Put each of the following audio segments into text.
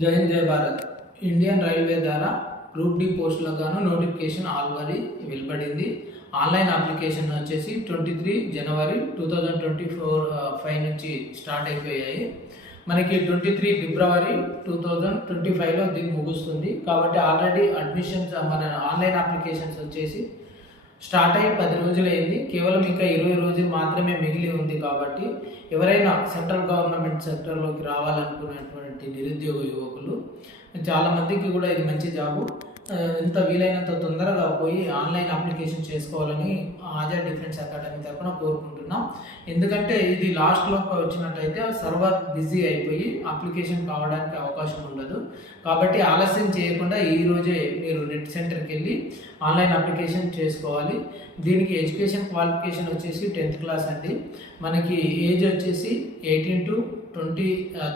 జై హింద్ జై Bharat. Indian railway ద్వారా గ్రూప్ డి పోస్టులకు గాను నోటిఫికేషన్ ఆల్వరీ వెలువడింది. ఆన్లైన్ అప్లికేషన్ వచ్చేసి ట్వంటీ త్రీ జనవరి two thousand twenty four five నుంచి స్టార్ట్ అయిపోయాయి. మనకి ట్వంటీ త్రీ ఫిబ్రవరి టూ థౌజండ్ ట్వంటీ ఫైవ్లో దీన్ని ముగుస్తుంది. కాబట్టి ఆల్రెడీ అడ్మిషన్స్ మన ఆన్లైన్ అప్లికేషన్స్ వచ్చేసి స్టార్ట్ అయ్యి పది రోజులు అయింది కేవలం ఇంకా ఇరవై రోజులు మాత్రమే మిగిలి ఉంది కాబట్టి ఎవరైనా సెంట్రల్ గవర్నమెంట్ సెక్టర్లోకి రావాలనుకునేటువంటి నిరుద్యోగ యువకులు చాలా మందికి కూడా ఇది మంచి జాబు. ఇంత ఎంత వీలైనంత తొందరగా పోయి ఆన్లైన్ అప్లికేషన్ చేసుకోవాలని ఆజా డిఫెన్స్ అకాడమీ తరఫున కోరుకుంటున్నాం. ఎందుకంటే ఇది లాస్ట్లో వచ్చినట్టయితే సర్వర్ బిజీ అయిపోయి అప్లికేషన్ కావడానికి అవకాశం ఉండదు. కాబట్టి ఆలస్యం చేయకుండా ఈ రోజే మీరు నెట్ సెంటర్కి వెళ్ళి ఆన్లైన్ అప్లికేషన్ చేసుకోవాలి. దీనికి ఎడ్యుకేషన్ క్వాలిఫికేషన్ వచ్చేసి టెన్త్ క్లాస్ అండి. మనకి ఏజ్ వచ్చేసి eighteen to twenty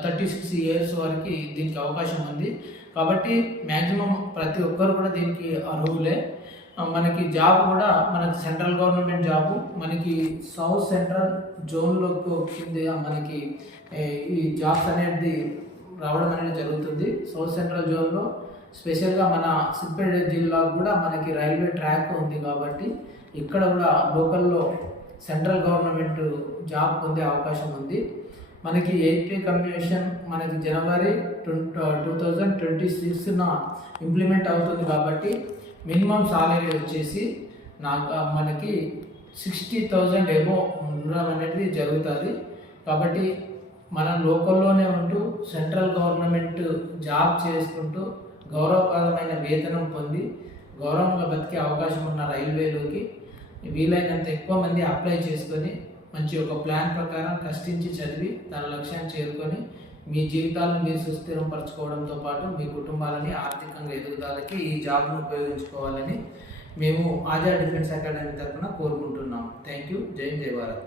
thirty six years వరకు దీనికి అవకాశం ఉంది. కాబట్టి మ్యాక్సిమం ప్రతి ఒక్కరు కూడా దీనికి అర్హులే. మనకి జాబ్ కూడా మనకి సెంట్రల్ గవర్నమెంట్ జాబ్ మనకి సౌత్ సెంట్రల్ జోన్లో కింద మనకి ఈ జాబ్స్ అనేది రావడం అనేది జరుగుతుంది. సౌత్ సెంట్రల్ జోన్లో స్పెషల్గా మన సిద్దిపేట జిల్లాకు కూడా మనకి రైల్వే ట్రాక్ ఉంది కాబట్టి ఇక్కడ కూడా లోకల్లో సెంట్రల్ గవర్నమెంట్ జాబ్ పొందే అవకాశం ఉంది. మనకి ఎయిత్ పే కమిషన్ మనకి జనవరి టూ థౌజండ్ ట్వంటీ సిక్స్న ఇంప్లిమెంట్ అవుతుంది కాబట్టి మినిమం సాలరీ వచ్చేసి నాకు uh, మనకి సిక్స్టీ థౌజండ్ ఏమో ఉండడం అనేది జరుగుతుంది. కాబట్టి మనం లోకల్లోనే ఉంటూ సెంట్రల్ గవర్నమెంట్ జాబ్ చేసుకుంటూ గౌరవప్రదమైన వేతనం పొంది గౌరవంగా బతికే అవకాశం ఉన్న రైల్వేలోకి వీలైనంత ఎక్కువ మంది అప్లై చేసుకొని మంచి ఒక ప్లాన్ ప్రకారం కష్టించి చదివి తన లక్ష్యాన్ని చేరుకొని మీ జీవితాలను మీరు సుస్థిరపరచుకోవడంతో పాటు మీ కుటుంబాలని ఆర్థికంగా ఎదుగుదలకి ఈ జాబ్ను ఉపయోగించుకోవాలని మేము ఆజా డిఫెన్స్ అకాడమీ తరఫున కోరుకుంటున్నాం థ్యాంక్ యూ. జై జయ భారత్.